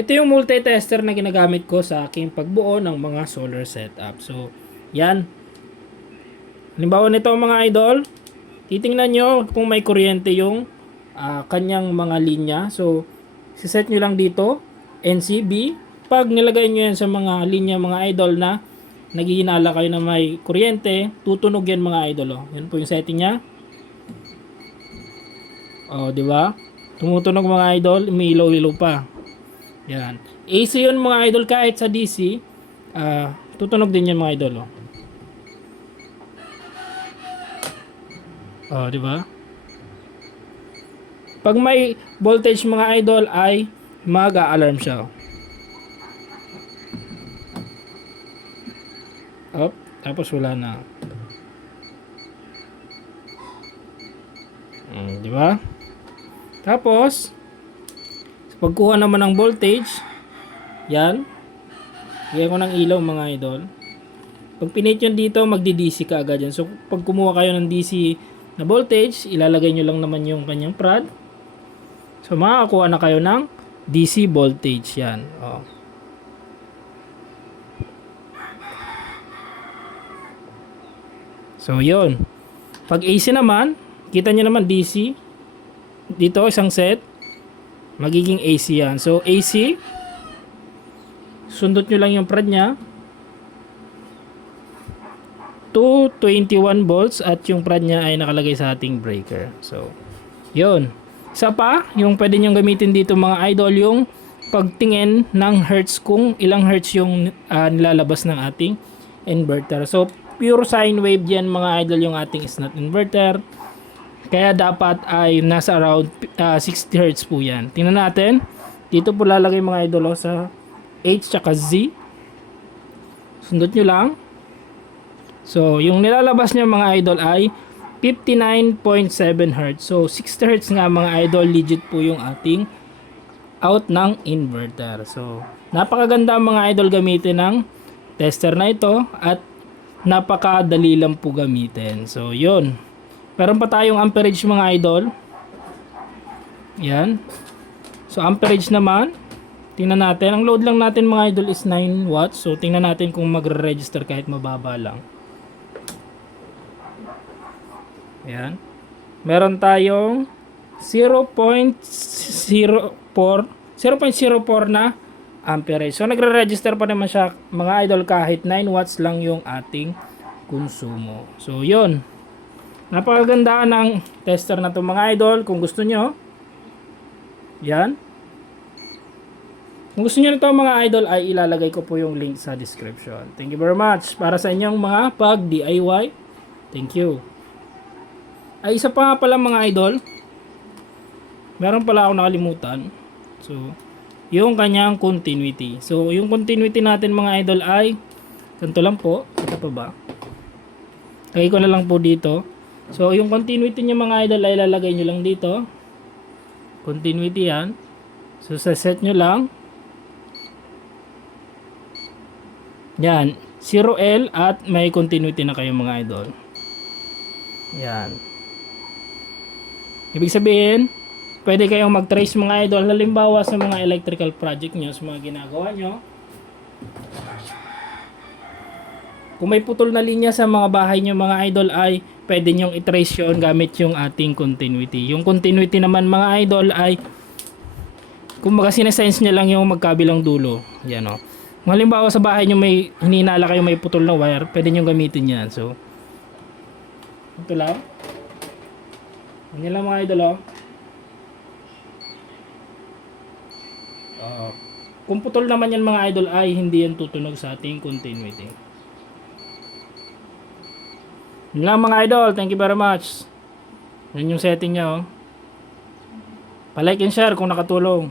Ito yung multi-tester na ginagamit ko sa aking pagbuo ng mga solar setup. So, yan. Halimbawa nito mga idol, titingnan nyo kung may kuryente yung kanyang mga linya. So, siset nyo lang dito, NCB. Pag nilagay nyo yan sa mga linya mga idol na naghihinala kayo na may kuryente, tutunog yan mga idol. Oh. Yan po yung setting niya. Oh, di ba? Tumutunog mga idol, umiilaw-ilaw pa. Yan. AC yun mga idol, kahit sa DC, tutunog din yan mga idol. Oh, oh di ba? Pag may voltage mga idol ay mag-a-alarm siya. Up, tapos wala na. Di ba? Tapos pagkuha naman ng voltage, yan. Bigyan ko ng ilaw mga idol. Pag pinit yun dito, magdi-DC ka agad yan. So, pag kumuha kayo ng DC na voltage, ilalagay nyo lang naman yung kanyang prad. So, makakakuha na kayo ng DC voltage yan. Oh. So, yun. Pag AC naman, kita nyo naman DC. Dito, isang set. Magiging AC yan. So, AC, sundot nyo lang yung prad nya. 221 volts at yung prad nya ay nakalagay sa ating breaker. So, yun. Isa pa, yung pwede nyo gamitin dito mga idol, yung pagtingin ng hertz kung ilang hertz yung nilalabas ng ating inverter. So, pure sine wave yan mga idol yung ating snap inverter. Kaya dapat ay nasa around 60 Hz po yan. Tingnan natin. Dito po lalagay mga idol sa H tsaka Z. Sundot nyo lang. So, yung nilalabas niya mga idol ay 59.7 Hz. So, 60 Hz nga mga idol. Legit po yung ating out ng inverter. So, napakaganda mga idol gamitin ng tester na ito. At napakadali lang po gamitin. So, yun. Meron pa tayong amperage mga idol. Yan. So amperage naman, tingnan natin. Ang load lang natin mga idol is 9 watts. So tingnan natin kung magre-register kahit mababa lang. Yan. Meron tayong 0.04 na amperage. So nagre-register pa naman siya mga idol kahit 9 watts lang yung ating konsumo. So yun. Napakaganda ng tester na to mga idol. Kung gusto nyo, yan. Kung gusto nyo na to mga idol, ay ilalagay ko po yung link sa description. Thank you very much para sa inyong mga pag-DIY. Thank you. Ay isa pa nga pala mga idol, meron pala ako nakalimutan. So, yung kanyang continuity. So, yung continuity natin mga idol ay ganito lang po. Ito pa ba? Lagay ko na lang po dito. So, yung continuity niya mga idol ay lalagay nyo lang dito. Continuity yan. So, sa set nyo lang. Yan. 0L at may continuity na kayo mga idol. Yan. Ibig sabihin, pwede kayong mag-trace mga idol. Halimbawa sa mga electrical project nyo, sa mga ginagawa nyo. Kung may putol na linya sa mga bahay nyo mga idol ay pwede nyong i-trace yun gamit yung ating continuity. Yung continuity naman mga idol ay kumbaga sinesense nyo lang yung magkabilang dulo. Yan o. Kung halimbawa sa bahay nyo may hininala kayo may putol na wire, pwede nyong gamitin yan. So, ito lang. Yan lang mga idol o. Kung putol naman yan mga idol ay hindi yan tutunog sa ating continuity. Yun lang mga idol. Thank you very much. Yan yung setting nya. Pa-like and share kung nakatulong.